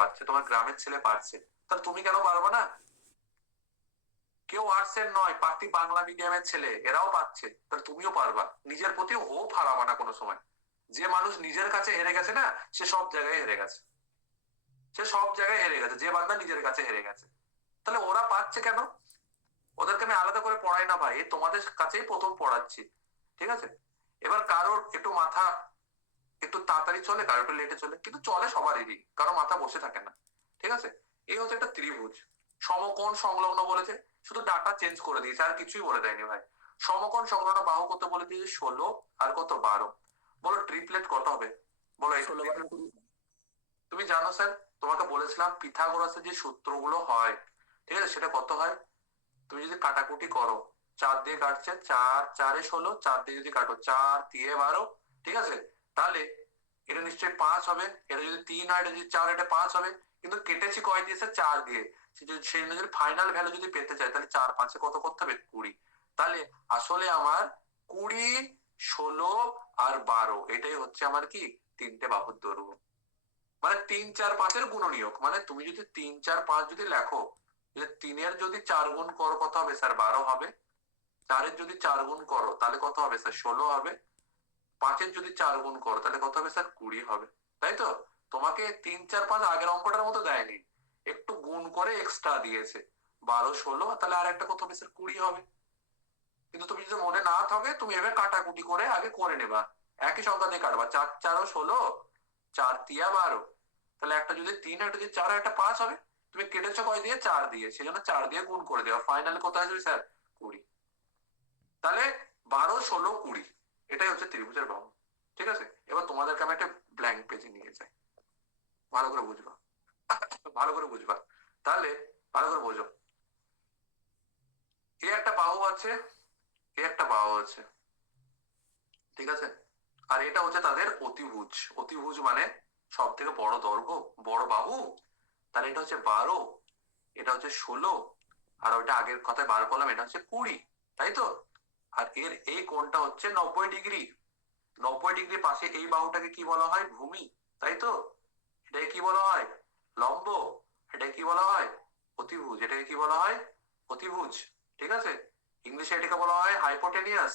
পাচ্ছে, তোমার গ্রামের ছেলে পাচ্ছে, তাহলে তুমি কেন পারবে না? কেউ আর্টসের নয়, পার্টি বাংলা মিডিয়ামের ছেলে, এরাও পাচ্ছে, তাহলে তুমিও পারবা। নিজের প্রতি হোপ হারাবা না কোনো সময়। যে মানুষ নিজের কাছে হেরে গেছে না, সে সব জায়গায় হেরে গেছে। সে সব জায়গায় হেরে গেছে, যে বান্দা নিজের কাছে হেরে গেছে। তাহলে ওরা পাচ্ছে কেন? ওদেরকে আমি আলাদা করে পড়াই না ভাই, তোমাদের কাছেই প্রথম পড়াচ্ছি, ঠিক আছে? এবার কারোর একটু মাথা একটু তাড়াতাড়ি চলে, কারো একটু লেটে চলে, কিন্তু চলে সবারই, কারো মাথা বসে থাকে না, ঠিক আছে? এই হচ্ছে একটা ত্রিভুজ। সমকোণ সংলগ্ন বলেছে, শুধু ডাটা চেঞ্জ করে দিয়েছে, আর কিছুই বলে দেয়নি ভাই। সমকোণ সংলগ্ন বাহু কত বলে দিয়েছে? 16 আর কত 12। বলো ট্রিপলেট কত হবে? বলো এই 16 12 20। তুমি জানো স্যার, তোমাকে বলেছিলাম পিথাগোরাসের যে সূত্রগুলো হয়, ঠিক আছে, সেটা কত হয়? তুমি যদি কাটাকুটি করো, 4 দিয়ে কাটছে, 4 4 এ 16, 4 দিয়ে যদি কাটো 4 দিয়ে 12, ঠিক আছে, তাহলে এটা নিশ্চয়ই 5 হবে। এটা যদি 3 হয়, এটা যদি 4, এটা 5 হবে। কিন্তু কেটেছি কয় দিয়েছে? 4 দিয়ে। সেই যদি ফাইনাল ভ্যালু যদি পেতে চাই, তাহলে 4 5 কত করতে হবে? 20। তাহলে আসলে আমার 20, 16 আর 12, এটাই হচ্ছে আমার কি তিনটে বাহুর দৈর্ঘ্য। মানে 3 4 5 গুণনীয়ক। মানে তুমি যদি 3 4 5 যদি লেখো, যে 3 যদি 4 গুণ করো কত হবে স্যার? 12 হবে। 4 যদি 4 গুণ করো তাহলে কত হবে স্যার? 16 হবে। 5 যদি 4 গুণ করো তাহলে কত হবে স্যার? 20 হবে। তাই তো? তোমাকে 3 4 5 আগের অঙ্কটার মতো দেয়নি, একটু গুণ করে এক্সট্রা দিয়েছে। 12 16, তাহলে আর একটা কত হবে স্যার? 20 হবে। কিন্তু তুমি যদি মনে না থাকে, তুমি এভাবে কাটাকুটি করে আগে করে নেবা। একই সংখ্যা দিয়ে কাটবা, 4 4 ও 16, 4 তিয়া 12। তাহলে একটা যদি 3, একটা যদি 4, একটা 5 হবে। তুমি কেটেছো কয় দিয়ে? 4 দিয়ে, সেজন্য 4 দিয়ে গুণ করে দেওয়া, ফাইনালি কত আসবে স্যার? 20। তাহলে 12 16 20, এটাই হচ্ছে ত্রিভুজের বাহু। ঠিক আছে, এবার তোমাদেরকে আমি একটা ব্ল্যাঙ্ক পেজে নিয়ে যাই, ভালো করে বুঝবা, ভালো করে বুঝবা। তাহলে ভালো করে বোঝো, এ একটা বাহু আছে, এ একটা বাহু আছে, ঠিক আছে? আর এটা হচ্ছে তাদের অতিভুজ। অতিভুজ মানে সব থেকে বড় দৈর্ঘ্য, বড় বাহু। তাহলে এটা হচ্ছে 12, এটা হচ্ছে 16, আর ওইটা আগের কথায় বার করলাম, এটা হচ্ছে 20, তাই তো? আর এর এই কোণটা হচ্ছে 90 ডিগ্রি। 90 ডিগ্রি পাশে এই বাহুটাকে কি বলা হয়? ভূমি, তাই তো? এটাকে কি বলা হয়? লম্ব। এটাকে কি বলা হয়? অতিভুজ। এটাকে কি বলা হয়? অতিভুজ, ঠিক আছে? ইংলিশে এটাকে বলা হয় হাইপোটেনিয়াস,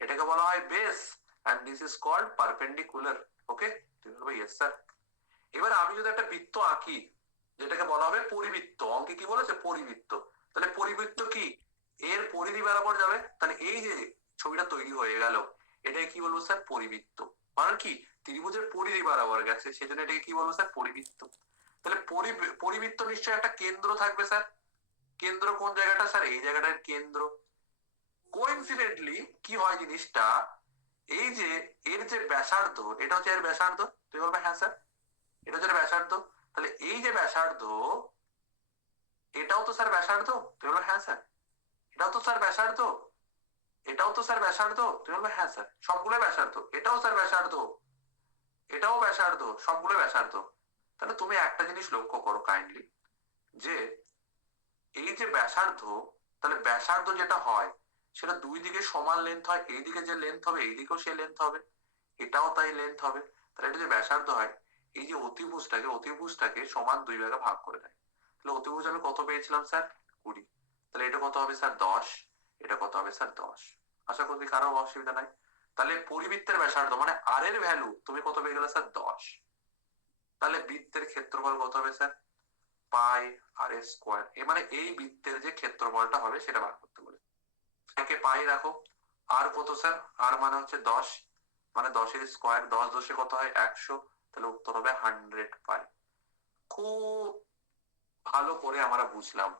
এটাকে বলা হয় base, and this is called perpendicular. Okay, তুমি বলবে ইয়েস স্যার। এবার আমি যদি একটা বৃত্ত আঁকি, যেটাকে বলা হবে পরিবৃত্ত, অঙ্কে কি বলেছে? পরিবৃত্ত। তাহলে পরিবৃত্ত কি? এর পরিধি বরাবর যাবে, তাহলে এই যে ছবিটা তৈরি হয়ে গেল, এটাকে কি বলবো স্যার? পরিবৃত্ত। মানে কি? ত্রিভুজের পরিধি বরাবর গেছে, সেজন্য এটাকে কি বলবো স্যার? পরিবৃত্ত। তাহলে পরিবৃত্ত নিশ্চয়ই একটা কেন্দ্র থাকবে স্যার। কেন্দ্র কোন জায়গাটা স্যার? এই জায়গাটার কেন্দ্র। কোইন্সিডেন্টলি কি হয় জিনিসটা, এই যে এর যে ব্যাসার্ধ, এটা হচ্ছে এর ব্যাসার্ধ। তুই বলবে হ্যাঁ স্যার, এটা হচ্ছে এর ব্যাসার্ধ। তাহলে এই যে ব্যাসার্ধ, এটাও তো স্যার ব্যাসার্ধ। তুই বলবে হ্যাঁ স্যার, এটাও তো স্যার ব্যাসার্ধ। এটাও তো স্যার ব্যাসার্ধ। তুই বলবে হ্যাঁ স্যার, সবগুলো ব্যাসার্ধ। এটাও স্যার ব্যাসার্ধ, এটাও ব্যাসার্ধ, সবগুলো ব্যাসার্ধ। তাহলে তুমি একটা জিনিস লক্ষ্য করো কাইন্ডলি, যে এই যে ব্যাসার্ধ, তাহলে ব্যাসার্ধ যেটা হয়, সেটা দুই দিকে সমান লেন্থ হয়। এইদিকে যে লেন্থ হবে, এইদিকেও সে লেন্থ হবে, এটাও তাই লেন্থ হবে। তাহলে এটা যে ব্যাসার্ধ হয়, এই যে অতিভুজটাকে সমান দুই ভাগে ভাগ করে দেয়। তাহলে অতিভুজ আমি কত পেয়েছিলাম স্যার? 20। তাহলে এটা কত হবে স্যার? 10। এটা কত হবে স্যার? 10। আশা করি কারো অসুবিধা নাই। তাহলে পরিবৃত্তের ব্যাসার্ধ মানে আর এর ভ্যালু তুমি কত পেয়ে গেলে স্যার? 10। তাহলে বৃত্তের ক্ষেত্রফল কত হবে স্যার? পাই আর স্কোয়ার। এ মানে এই বৃত্তের যে ক্ষেত্রফলটা হবে সেটা বার করতে বলে। একে পাই রাখো। আর কত স্যার? আর মানে হচ্ছে 10, মানে 10 এর স্কোয়ার, 10 10 কত হয়? 100। তাহলে উত্তর হবে 100 পাই। খুব ভালো করে আমরা বুঝলাম,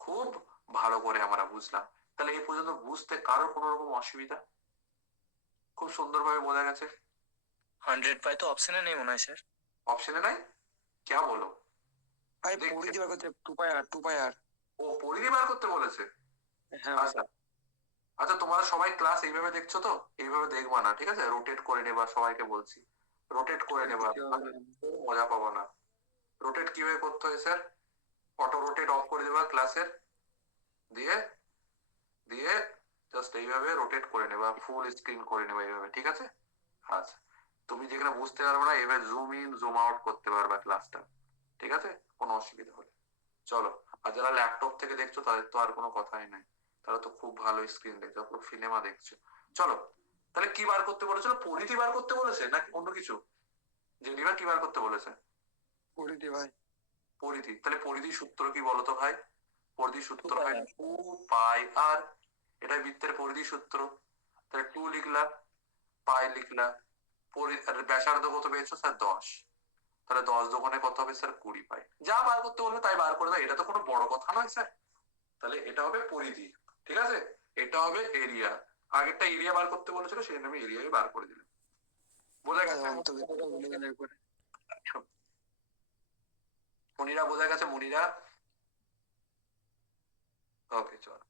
খুব ভালো করে আমরা বুঝলাম। তাহলে এই পর্যন্ত বুঝতে কারোর কোনো রকম অসুবিধা? খুব সুন্দরভাবে বোঝা গেছে। 100 পাই তো অপশনে নেই মনে হয় স্যার। অপশনে নাই? কে বলো? ভাই দেখছে? পরিধি বার করতে 2 পাই আর। ও পরিধি বার করতে বলেছে? হ্যাঁ ভাই। আচ্ছা, আচ্ছা, তোমরা সবাই ক্লাস এইভাবে দেখছো তো? এইভাবে দেখবা না, ঠিক আছে? রোটেট করে নেবা, সবাইকে বলছি রোটেট করে নেবা, দেখতে হবে। মজা পাবো না। রোটেট কিভাবে করতে হয় স্যার? অটো রোটেট অফ করে দেবা ক্লাসের, দিয়ে দিয়ে জাস্ট এইভাবে রোটেট করে নেবা, ফুল স্ক্রিন করে নেবা এইভাবে, ঠিক আছে? আচ্ছা, তুমি যেখানে বুঝতে পারবে না, এভাবে জুম ইন জুম আউট করতে পারবা ক্লাসটা। ঠিক আছে, কোনো অসুবিধা হলে চলো। আর যারা ল্যাপটপ থেকে দেখছো তাদের তো আর কোনো কথাই নাই, তারা তো খুব ভালো স্ক্রিন দেখছো, পুরো সিনেমা দেখছো। চলো, তাহলে কি বার করতে বলেছিল? পরিধি বার করতে বলেছে নাকি অন্য কিছু? জেনিফার কি বার করতে বলেছে? পরিধি ভাই। পরিধি। তাহলে পরিধির সূত্র কি বলতো ভাই? পরিধির সূত্র 2 pi হয় r। 2 π r। এটা বৃত্তের পরিধির সূত্র। তাহলে 2 লিখলা, পাই লিখলা, আর ব্যাসার্ধ কত পেয়েছো স্যার? 10। তাহলে 10 দোকানে কত হবে স্যার? 20 পাই। যা বার করতে বলবে তাই বার করে দাও, এটা তো কোনো বড় কথা নয় স্যার। তাহলে এটা হবে পরিধি, ঠিক আছে। এটা হবে এরিয়া। আগেরটা এরিয়া বার করতে বলেছিল, সেই জন্য আমি এরিয়াই বার করে দিলাম। বোঝা ভাই গেছে? অন্তর্ভুক্ত বলে গেলে একবারে। মনিরা বোঝা গেছে? মনিরা ওকে চলো।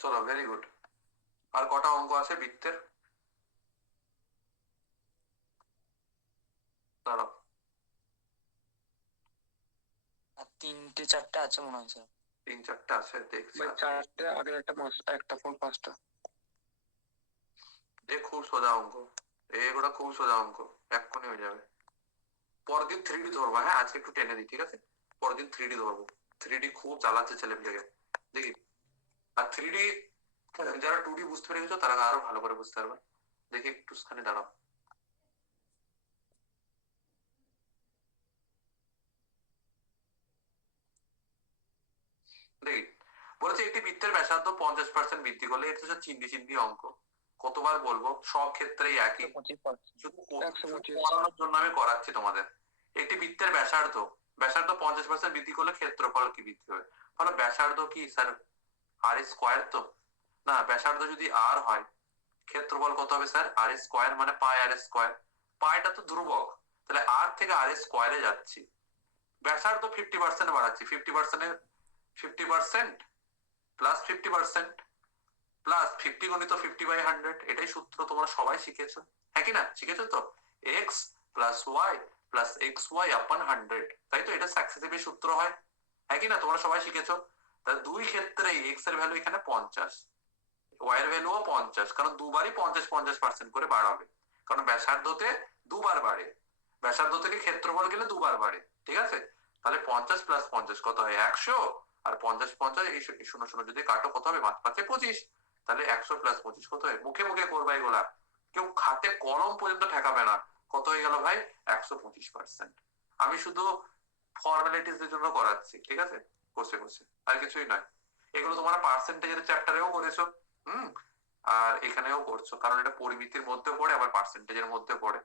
চলো, ভেরি গুড। আর কটা অঙ্ক আছে বৃত্তের? দাঁড়াও, আর 3টে 4টে আছে মনে হয় স্যার। 3-4টে আছে দেখছি। ভাই 4টে, আগের একটা একটা ফোন 5টা। এ খুব সোজা অঙ্ক, এগুলো খুব সোজা অঙ্ক, এক্ষুনি হয়ে যাবে। পরের দিন 3D ধরবো, হ্যাঁ আজকে একটু টেনে দিই, ঠিক আছে। পরের দিন 3D ধরবো। 3D খুব জ্বালাচ্ছে ছেলে মেয়েকে, দেখি। আর 3D যারা 2D বুঝতে পেরে গেছো তারা আরো ভালো করে বুঝতে পারবে। দেখি একটু স্থানে দাঁড়াও। দেখি, বলেছে একটি বৃত্তের ব্যাসার্ধ 50% বৃদ্ধি করলে, এটা হচ্ছে চিন্তি চিন্তি অঙ্ক। কতবার বলবো, সব ক্ষেত্রেই একই। 25%। শুধু 125। পড়ানোর জন্য আমি করাচ্ছি তোমাদের। একটি বৃত্তের ব্যাসার্ধ, ব্যাসার্ধ 50% বৃদ্ধি করলে ক্ষেত্রফল কি বৃদ্ধি হবে? তাহলে ব্যাসার্ধ কি স্যার? আর স্কোয়ার তো না, ব্যাসার্ধ যদি আর হয় ক্ষেত্রফল কত হবে স্যার? আর স্কোয়ার, মানে পাই আর স্কোয়ার। পাইটা তো ধ্রুবক, তাহলে আর থেকে আর স্কোয়ারে যাচ্ছি। ব্যাসার্ধ 50% বাড়াচ্ছি, 50% প্লাস 50% প্লাস 50 গুণিত 50/100, এটাই সূত্র, তোমরা সবাই শিখেছো, হ্যাঁ কি না? শিখেছো তো? X plus y plus x y upon 100, তাই তো? এটা সাকসেসিভ সূত্র হয়, হ্যাঁ কি না? তোমরা সবাই শিখেছো। তাহলে দুই ক্ষেত্রেই এক্স এর ভ্যালু এখানে 50, ওয়াই এর ভ্যালুও 50, কারণ দুবারই 50-50% করে বাড়াবে, কারণ ব্যাসার্ধতে দুবার বাড়ে। ব্যাসার্ধ থেকে ক্ষেত্রফল গেলে দুবার বাড়ে, ঠিক আছে। তাহলে 50 প্লাস 50 কত হয়? 100। আর 50-50 এই 0-0 যদি কাটো কত হবে? 5-5-25। তাহলে 100 প্লাস 25 কত হয়? মুখে মুখে করবা এগুলা, কেউ খাতে কলম পর্যন্ত ঠেকাবে না। কত হয়ে গেল ভাই? 125%। আমি শুধু ফর্মালিটিস এর জন্য করাচ্ছি, ঠিক আছে, বসে বসে, আর কিছুই নয়। এগুলো তোমরা পার্সেন্টেজের চ্যাপ্টারেও করেছো, হুম, আর এখানেও করছো, কারণ এটা পরিমিতির মধ্যে পড়ে আবার পার্সেন্টেজের মধ্যে পড়ে।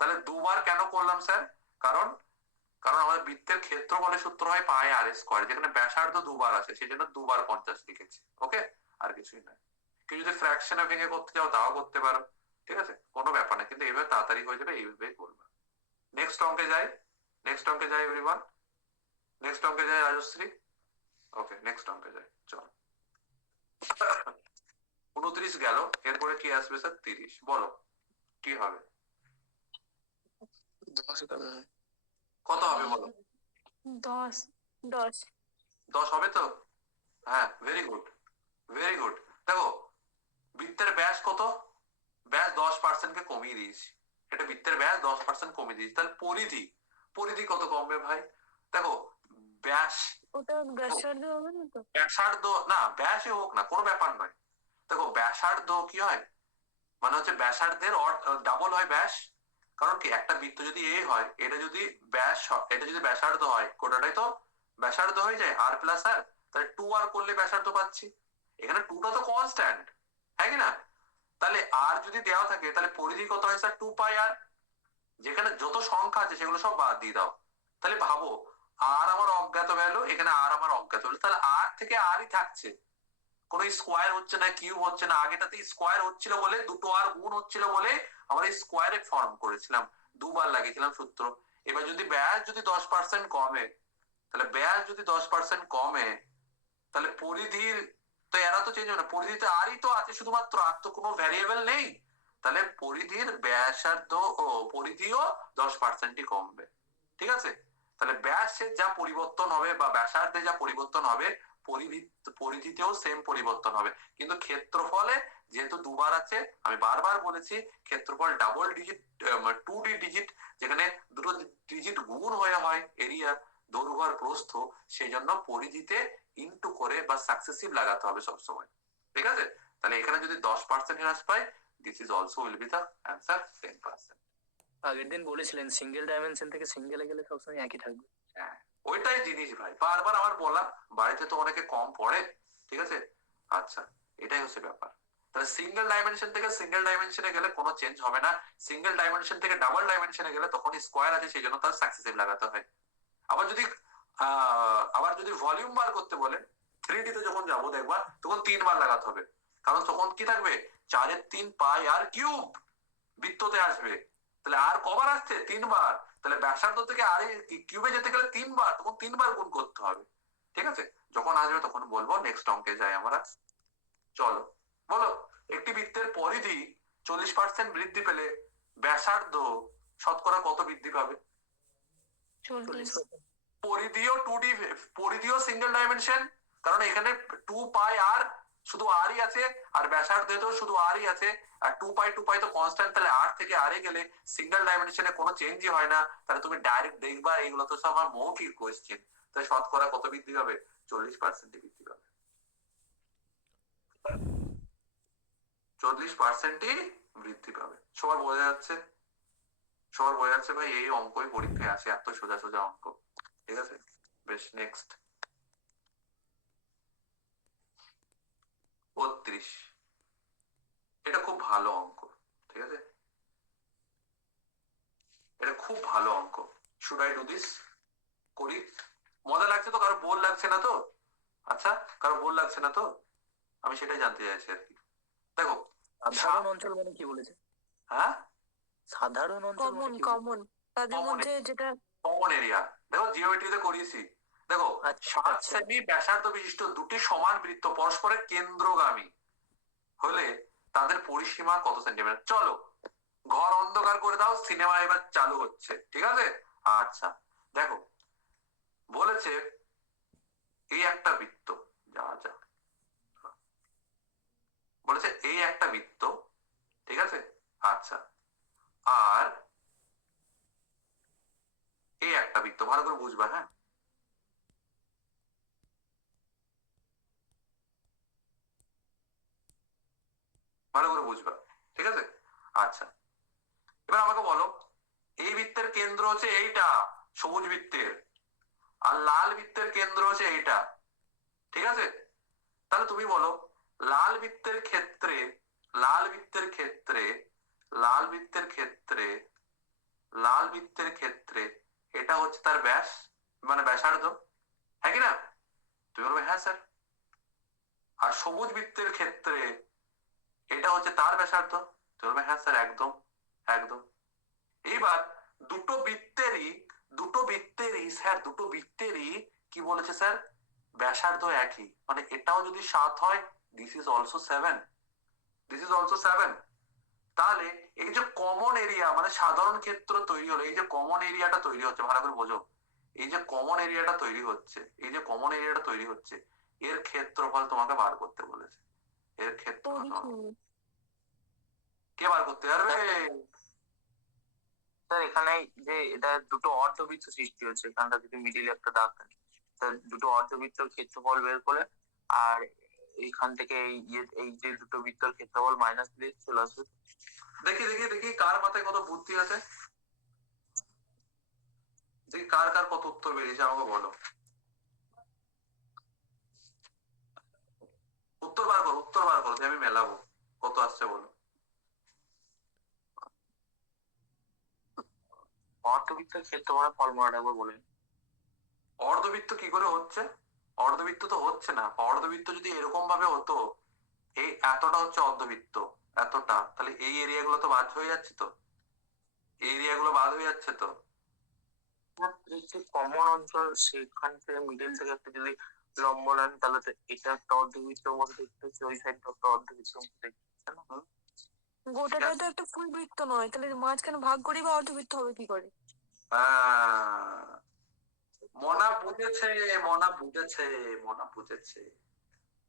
তাহলে দুবার কেন করলাম স্যার? কারণ কারণ আমাদের বৃত্তের ক্ষেত্রফলের সূত্র হয় পাই আর স্কোয়ার, যেখানে ব্যাসার্ধ দুবার আছে সেই জন্য দুবার 50 লিখেছি, ওকে, আর কিছুই নয়। কেউ যদি ফ্র্যাকশনে ভেঙে করতে চাও তাও করতে পারো, ঠিক আছে, কোনো ব্যাপার না, কিন্তু এইভাবে তাড়াতাড়ি হয়ে যাবে, এইভাবেই করবে। নেক্সট অঙ্কে যাই, নেক্সট অঙ্কে যাই এভরিওয়ান, নেক্সট অঙ্কে যাই রাজশ্রী। ওকে, নেক্সট অঙ্কে যাই, চল। 29 গেল, এরপরে কি আসবে স্যার? 30। বলো কি হবে? 10 হতে হবে ভাই। কত হবে বলো? 10 10 10 হবে তো? হ্যাঁ, ভেরি গুড, ভেরি গুড। দেখো, বৃত্তের ব্যাস কত? ব্যাস 10% কে কমিয়ে দিয়েছি, এটা বৃত্তের ব্যাস 10% কমিয়ে দিয়েছি। তাহলে পরিধি, পরিধি কত কমবে ভাই? দেখো, ব্যাস, ওটা ব্যাসার্ধ হবে না তো? ব্যাসার্ধ না, ব্যাসই হোক না, কোনো ব্যাপার নয়। দেখো ব্যাসার্ধ কি হয়, মানে হচ্ছে ব্যাসার্ধের ডাবল হয় ব্যাস। কারণ কি, একটা বৃত্ত যদি এ হয়, এটা যদি ব্যাস হয়, এটা যদি ব্যাসার্ধ হয়, গোটাটাই তো ব্যাসার্ধ হয়ে যায়, আর প্লাস আর। তাহলে 2r করলে ব্যাসার্ধ পাচ্ছি। এখানে 2টা তো কনস্ট্যান্ট, হ্যাঁ কি না? তাহলে আর যদি দেওয়া থাকে তাহলে পরিধি কত হয় স্যার? 2πr। যেখানে যত সংখ্যা আছে সেগুলো সব বাদ দিয়ে দাও। তাহলে ভাবো, আর আমার অজ্ঞাত ভ্যালু, এখানে আর আমার অজ্ঞাত ভ্যালু, তাহলে আর থেকে আরই থাকছে, কোনো স্কোয়ার হচ্ছে না, কিউব হচ্ছে না। আগেটাতে স্কোয়ার হচ্ছিল বলে, দুটো আর গুণ হচ্ছিল বলে আমরা স্কোয়ারে ফর্ম করেছিলাম, দুবার লাগিয়েছিলাম সূত্র। এবার যদি ব্যাস যদি 10% কমে, তাহলে ব্যাস যদি 10% কমে, তাহলে পরিধির তো এরা তো চেঞ্জ হবে না, পরিধিতে আরই তো আছে শুধুমাত্র, আর তো কোনো ভ্যারিয়েবল নেই। তাহলে পরিধির ব্যাসার্ধ ও পরিধিও 10%ই কমবে, ঠিক আছে। তাহলে ব্যাসে যা পরিবর্তন হবে বা ব্যাসার্ধে যা পরিবর্তন হবে, পরিধিতেও সেম পরিবর্তন হবে, কিন্তু ক্ষেত্রফলে যেহেতু দুবার আছে, আমি বারবার বলেছি ক্ষেত্রফল ডাবল ডিজিট 2D ডিজিট, যেখানে দুটো ডিজিট গুণ হয়ে হয় এরিয়া, দৈর্ঘ্য আর প্রস্থ, সেই জন্য পরিধিতে ইনটু করে বা সাকসেসিভ লাগাতে হবে সবসময়। ঠিক আছে, তাহলে এখানে যদি 10% হ্রাস পায়, this is also will be the answer 10%। আগের দিন বলেছিলেন সিঙ্গেল ডাইমেনশন থেকে সিঙ্গেলে গেলে সবসময় একই থাকবে। হ্যাঁ, ওইটাই জিনিস ভাই, বারবার আমার বলা, বাড়িতে তো অনেকে কম পড়ে। ঠিক আছে, আচ্ছা, এটাই হচ্ছে ব্যাপার। তাহলে সিঙ্গেল ডাইমেনশন থেকে সিঙ্গেল ডাইমেনশনে গেলে কোনো চেঞ্জ হবে না, সিঙ্গেল ডাইমেনশন থেকে ডাবল ডাইমেনশনে গেলে তখন স্কোয়ার আছে, সেই জন্য তার সাকসেসিভ লাগাতে হয়। আবার যদি ভলিউম বার করতে বলে 3D তে যখন যাবো দেখবা তখন 3 বার লাগাতে হবে, কারণ তখন কি থাকবে, 4/3 পাই আর কিউব বৃত্ততে আসবে। তাহলে আর কবার আসছে, 3 বার। তাহলে ব্যাসার্ধ থেকে আর কিউবে যেতে গেলে 3 বার, তখন 3 বার গুণ করতে হবে। ঠিক আছে, যখন আসবে তখন বলবো। নেক্সট অঙ্কে যাই আমরা। চলো বলো, একটি বৃত্তের পরিধি 40% বৃদ্ধি পেলে ব্যাসার্ধ শতকরা কত বৃদ্ধি পাবে? 40। পরিধিও 2D, পরিধিও সিঙ্গেল ডাইমেনশন, কারণ এখানে 2 পাই আর শুধু আরই আছে, আর ব্যাসার্ধেও শুধু আরই আছে, আর 2 পাই তো কনস্ট্যান্ট, তাহলে আর থেকে আরে গেলে সিঙ্গেল ডাইমেনশনে কোনো চেঞ্জই হয় না। তাহলে তুমি ডাইরেক্ট দেখবা এইগুলো তো সব আমার মৌখিক কোয়েশ্চেন। তাহলে শতকরা কত বৃদ্ধি পাবে? 40% বৃদ্ধি পাবে। 40%ই বৃদ্ধি পাবে। সবার বোঝা যাচ্ছে? সবার বোঝা যাচ্ছে ভাই, এই অঙ্কই পরীক্ষায় আসে, এত সোজা সোজা অঙ্ক। ঠিক আছে, বেশ। নেক্সট 32, এটা খুব ভালো অঙ্ক। ঠিক আছে, এটা খুব ভালো অঙ্ক। Should I do this? করি? মজা লাগছে তো? কারো বোর লাগছে না তো? আচ্ছা, কারো বোর লাগছে না তো? আমি সেটাই জানতে চাইছি আর কি। দেখো, সাধারণ অঞ্চল মানে কি বলেছে? হ্যাঁ, সাধারণ অঞ্চল কমন মানে কি বলেছে? কমন তাদের Common মধ্যে যেটা কমন এরিয়া। দেখো জিওমেট্রিতে করিয়েছি। দেখো, আচ্ছা, 7 আচ্ছা। সেমি ব্যাসার্ধ বিশিষ্ট দুটি সমান বৃত্ত পরস্পরের কেন্দ্রগামী হলে তাদের পরিসীমা কত সেন্টিমিটার? চলো, ঘর অন্ধকার করে দাও, সিনেমা এবার চালু হচ্ছে। ঠিক আছে, আচ্ছা, দেখো বলেছে এই একটা বৃত্ত, যা যা বলেছে এই একটা বৃত্ত। ঠিক আছে, আচ্ছা, আর এই একটা বৃত্ত, ভালো করে বুঝবা। হ্যাঁ, ভালো করে বুঝবা। ঠিক আছে, আচ্ছা, এবার আমাকে বলো, এই বৃত্তের কেন্দ্র হচ্ছে এইটা, সবুজ বৃত্তের, আর লাল বৃত্তের কেন্দ্র হচ্ছে এইটা। ঠিক আছে, তাহলে তুমি বলো, লাল বৃত্তের ক্ষেত্রে লাল বৃত্তের ক্ষেত্রে লাল বৃত্তের ক্ষেত্রে লাল বৃত্তের ক্ষেত্রে এটা হচ্ছে তার ব্যাস, মানে ব্যাসার্ধ, হ্যাঁ কি না? তুমি বলবে হ্যাঁ স্যার। আর সবুজ বৃত্তের ক্ষেত্রে এটা হচ্ছে তার ব্যাসার্ধ, তুমি বলবে হ্যাঁ স্যার, একদম একদম। এইবার দুটো বৃত্তেরই স্যার, দুটো বৃত্তেরই কি বলেছে স্যার, ব্যাসার্ধ একই, মানে এটাও যদি 7 হয়, this is also 7, this is also 7। তাহলে এই যে কমন এরিয়া, মানে সাধারণ ক্ষেত্র তৈরি হলো, এই যে কমন এরিয়াটা তৈরি হচ্ছে, ভালো করে বোঝো, এই যে কমন এরিয়াটা তৈরি হচ্ছে, এই যে কমন এরিয়াটা তৈরি হচ্ছে, এর ক্ষেত্রফল তোমাকে বার করতে বলেছে। এর ক্ষেত্রফল কে বার করতে পারবে? স্যার এখানে যে এটা দুটো অর্ধবৃত্ত সৃষ্টি হচ্ছে, এখানটা যদি মিডিলে একটা দাগ থাকে, স্যার দুটো অর্ধবৃত্তর ক্ষেত্রফল বের করে, আর এইখান থেকে এই যে দুটো বৃত্তর ক্ষেত্রফল মাইনাস দিলে চলে আসবে। দেখি দেখি দেখি কার মাথায় কত বুদ্ধি আছে, দেখি কার কার কত উত্তর বেরিয়েছে, আমাকে বলো। উত্তর বার করো, উত্তর বার করো, আমি মেলাবো কত আসছে, বলো। অর্ধবৃত্তের ক্ষেত্রফলের ফর্মুলাটা একবার বলেন। অর্ধবৃত্ত কি করে হচ্ছে? অর্ধবৃত্ত তো হচ্ছে না। অর্ধবৃত্ত যদি এরকম ভাবে হতো, এই এতটা হচ্ছে অর্ধবৃত্ত, এতটা, তাহলে এই এরিয়া গুলো তো বাদ হয়ে যাচ্ছে, তো এই এরিয়া গুলো বাদ হয়ে যাচ্ছে তো। এই যে কমন অঞ্চল, সেখান থেকে মিডিল থেকে একটা যদি লম্ব নেন, তাহলে তো এটা একটা অর্ধবৃত্তের মধ্যে দেখতে হচ্ছে, ওই সাইডটা একটা অর্ধবৃত্তের মধ্যে দেখতে হচ্ছে না? গোটাটা তো একটা ফুল বৃত্ত নয়, তাহলে মাঝখানে ভাগ করি বা অর্ধবৃত্ত হবে কি করে? মনা বুঝেছে, মনা বুঝেছে, মনা বুঝেছে।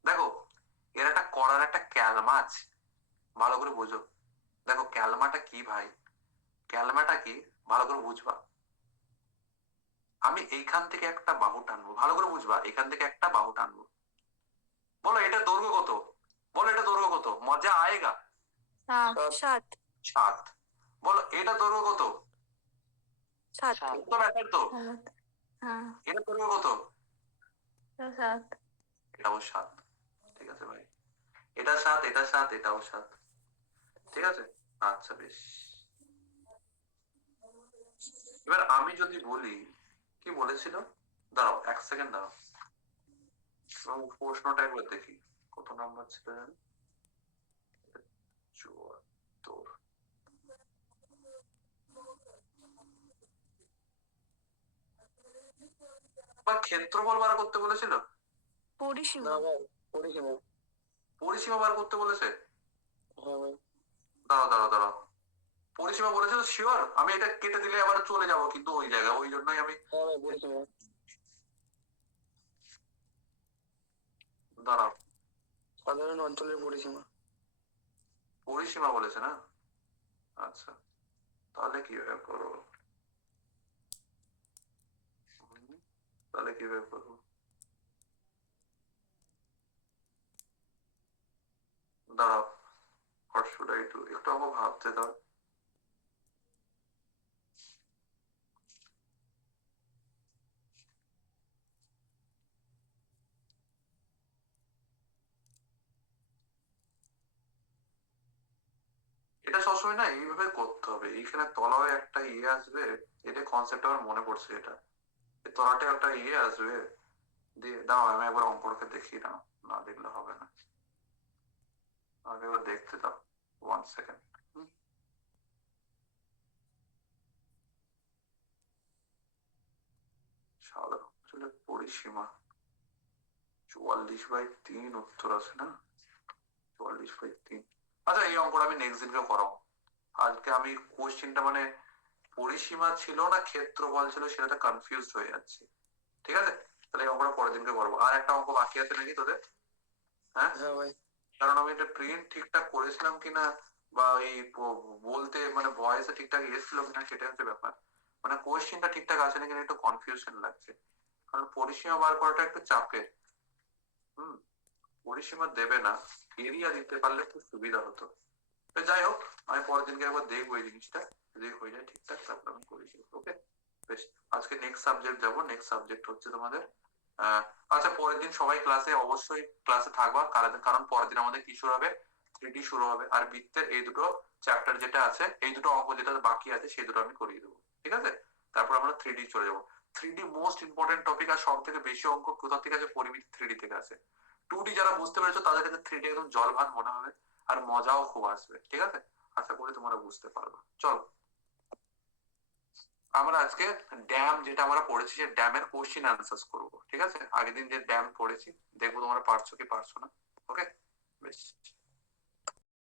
দেখো, এর একটা করার একটা ক্যালমা আছে, ভালো করে বোঝো। দেখো ক্যালমাটা কি ভাই, ক্যালমাটা কি ভালো করে বুঝবা। আমি এইখান থেকে একটা বাহু টানবো, ভালো করে বুঝবা, এখান থেকে একটা বাহু টানবো। বলো এটা দৈর্ঘ্য কত, বলো এটা দৈর্ঘ্য কত, মজা আয়েগা। 7 7। বলো এটা দৈর্ঘ্য কত, 7 তো ব্যাপার তো। হ্যাঁ এটা দৈর্ঘ্য কত, 7 এটাও 7। ঠিক আছে ভাই, এটা 7, এটা 7, এটাও 7। ঠিক আছে, আচ্ছা বেশ। এবার আমি যদি বলি, কি বলেছিল, দাঁড়াও 1 সেকেন্ড দাঁড়াও, আমি প্রশ্নটা একবার দেখি কত নাম্বার ছিল জানি। 74। বা ক্ষেত্রফল বার করতে বলেছিল, পরিসীমা না ভাই, পরিসীমা। পরিসীমা বার করতে বলেছে। হ্যাঁ ভাই। দাঁড়াও দাঁড়াও দাঁড়াও, পরিসীমা বলেছে তো শিওর? আমি এটা কেটে দিলে আবার চলে যাব কিন্তু ওই জায়গায়, ওই জন্যই আমি, হ্যাঁ ভাই, পরিসীমা। দাঁড়াও, সাধারণ অঞ্চলের পরিসীমা। পরিসীমা বলেছে না, আচ্ছা তাহলে কিভাবে করবো, তাহলে কিভাবে করবো, দাঁড়াও, হোয়াট শুড আই ডু, একটু আমাকে ভাবতে দাও। এটা সবসময় না এইভাবে করতে হবে, এইখানে তলায় একটা ইয়ে আসবে, এটা কনসেপ্ট আমার মনে পড়ছে, এটা এই তলাতে একটা ইয়ে আসবে, দিয়ে দাও আমি একবার অঙ্কটাকে দেখি না, না দেখলে হবে না, আমাকে এবার দেখতে দাও 1 সেকেন্ড। সাধারণ অঞ্চলের পরিসীমা 44/3 উত্তর আছে না, 44/3। আচ্ছা এই অঙ্কটা আমি নেক্সট দিনকে করাবো, আজকে আমি কোশ্চেনটা মানে পরিসীমা ছিল না ক্ষেত্রফল ছিল সেটাতে কনফিউজড হয়ে যাচ্ছি। ঠিক আছে, তাহলে এই অঙ্কটা পরের দিনকে করবো। আর একটা অঙ্ক বাকি আছে নাকি তোদের? হ্যাঁ, হ্যাঁ ভাই। কারণ আমি এটা প্রিন্ট ঠিকঠাক করেছিলাম কিনা, বা এই বলতে মানে ভয়েসে ঠিকঠাক এসেছিল কিনা সেটা হচ্ছে ব্যাপার, মানে কোশ্চেনটা ঠিকঠাক আছে না কিনা একটু কনফিউশন লাগছে, কারণ পরিসীমা বার করাটা একটু চাপের। হুম, পরিসীমা দেবে না, এরিয়া দিতে পারলে খুব সুবিধা হতো। তো যাই হোক, আমি পরের দিনকে একবার দেখবো এই জিনিসটা, যদি হয়ে যায় ঠিকঠাক তারপর আমি করি। ওকে বেশ, আজকে নেক্সট সাবজেক্ট যাবো, নেক্সট সাবজেক্ট হচ্ছে তোমাদের আহ আচ্ছা পরের দিন সবাই ক্লাসে, অবশ্যই ক্লাসে থাকবা, কারণ পরের দিন আমাদের কি শুরু হবে, 3D শুরু হবে, আর বৃত্তের এই দুটো চ্যাপ্টার যেটা আছে, এই দুটো অঙ্ক যেটা বাকি আছে সেই দুটো আমি করিয়ে দেবো। ঠিক আছে, তারপর আমরা 3D চলে যাবো। 3D মোস্ট ইম্পর্টেন্ট টপিক, আর সব থেকে বেশি অঙ্ক কোথা থেকে আছে, পরিমিতি 3D থেকে আছে। 2D যারা বুঝতে পেরেছো তাদের কাছে 3D একদম জল ভাত মনে হবে, আর মজাও খুব আসবে। ঠিক আছে, আশা করি তোমরা বুঝতে পারবে। চলো আমরা আজকে ড্যাম যেটা আমরা পড়েছি সেই ড্যামের কোশ্চেন আনসার্স করবো। ঠিক আছে, আগের দিন যে ড্যাম পড়েছি, দেখবো তোমরা পারছো কি পারছো না। ওকে বেশ।